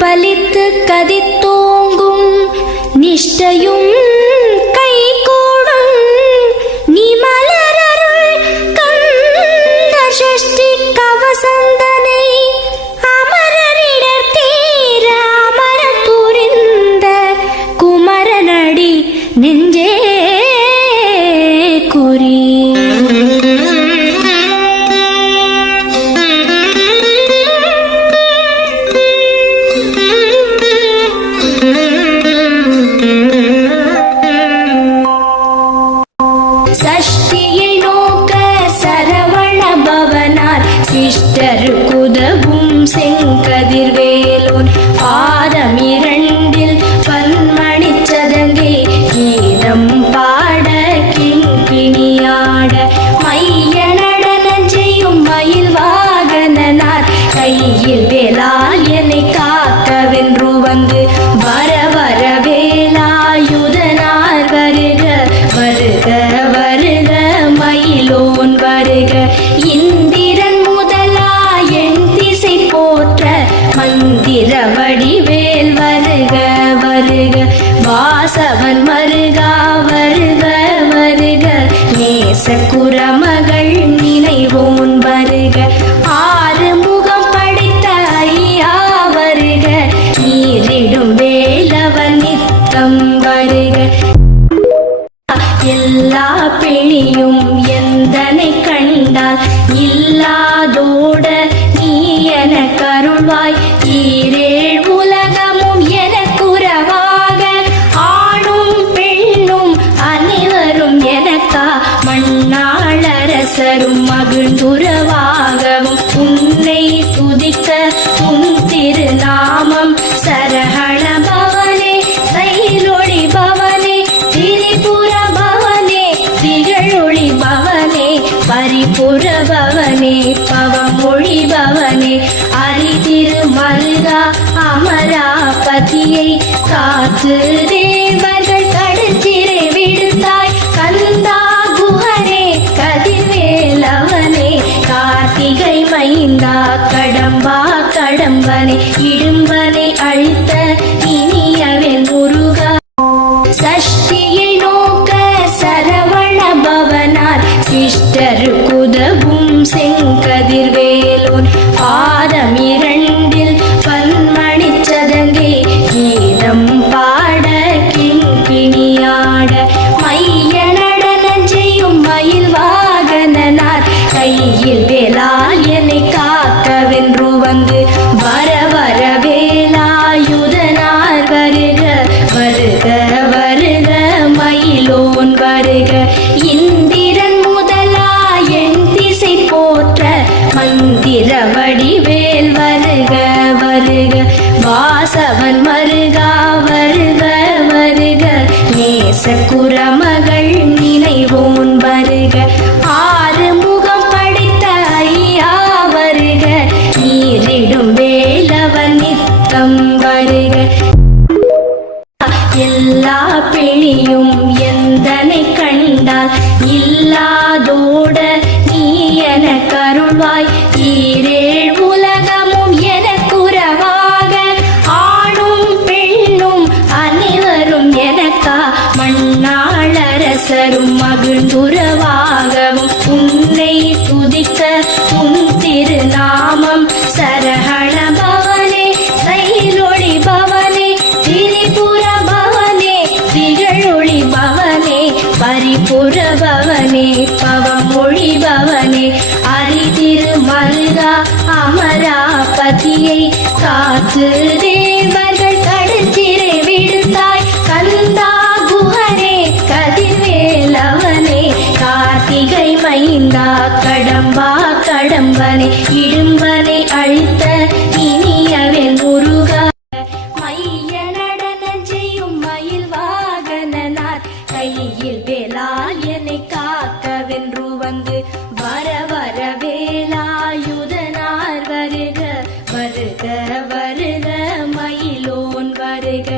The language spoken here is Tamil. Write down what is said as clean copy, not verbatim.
பலித்து கதித்தோங்கும் நிஷ்டையும் கைகூடும் நீ மலரருள் கந்த சஷ்டி கவசந்தனை அமரரிடர் தீர அமரம் புரிந்த குமரனடி நெஞ்சே குறி. சஷ்டியை நோக்க சரவண பவனார் சிஷ்டருக்குதவும் செங்கதிர்வேலோன் பாதம் இரண்டில் பன்மணி சதங்கை கீதம் பாட கிண்கிணியாட மைய நடனம் செய்யும் மயில் வாகனனார் கையில் வேலால் என்னை காக்கவென்று வந்து வர வர வேலாயுதனார் வருக வருக வருக மயிலோன் வருக இந்திரன் முதலா என் திசை போற்ற மந்திர வடிவேல் வருக வருக வாசவன் வருகா வருக வருக நேச குரமகள் நினைவோன் வருக ஆறு முகம் படைத்த ஐயா வருக நீரிடும் வேலவன் நித்தம் வருக எல்லா பிணியும் எந்தனை கண்டால் இல்லாதோட நீ என கருள்வாய் ஈரேழ் உலகமும் எனக்குறவாக ஆணும் பெண்ணும் அனைவரும் எனக்கா மண்ணாளரசரும் மகிழ்ந்துறவாகவும் உன்னை துதிக்க உன் திருநாமம் சரஹண பவனே சைலொளி பவனே திரிபுர பவனே திகழொளி பவனே பரிபுர பவனே பவமொழி பவனே அரிதிரு மருகா அமராபதியை காத்து தேவர்கள் கடற்சிறை விடுத்தாய் கந்தா குஹனே கதிர்வேலவனே கார்த்திகை மைந்தா கடம்பா கடம்பனே இடும்பனை அழித்த இனியவன் முருகா. சஷ்டியை நோக்க சரவண பவனார் சிஷ்டருக்குதவும் செங்கதிர்வேலோன் பாதம் இரண்டில் பன்மணி சதங்கை கீதம் பாட கிண்கிணியாட மைய நடனம் செய்யும் மயில் வாகனனார் கையில் வேலால் என்னை காக்கவென்று வந்து வர வர வேலாயுதனார் வருக வருக வருக மயிலோன் வருக இந்திரன் முதலா என் திசை போற்ற மந்திர வடிவேல் வருக வருக வாசவன் வருகா வருக வருக நேச குரமகள் நினைவோன் வருக ஆறு முகம் படைத்த ஐயா வருக நீரிடும் வேலவன் நித்தம் வருக எல்லா பிணியும் எந்தனை கண்டால் இல்லாதோட நீ என கருள்வாய் ஈரேழ் உலகமும் எனக்குறவாக ஆணும் பெண்ணும் அனைவரும் எனக்கா மண்ணாளரசரும் மகிழ்ந்துறவாகவும் உன்னை துதிக்க உன் திருநாமம் சரஹண பவனே சைலொளி பவனே திரிபுர பவனே திகழொளி பவனே பரிபுர பவனே பவமொழி பவனே அரிதிரு மருகா அமராபதியை காத்து தேவர்கள் கடற்சிறை விடுத்தாய் கந்தா குஹனே கதிர்வேலவனே கார்த்திகை மைந்தா கடம்பா கடம்பனே இடும்பனை அழித்த இனியவன் முருகா மைய நடனம் செய்யும் மயில் வாகனனார் கையில் வேலால் என்னை காக்கவென்று வந்து வர வர வேலாயுதனார் வருக வருக வருக மயிலோன் வருக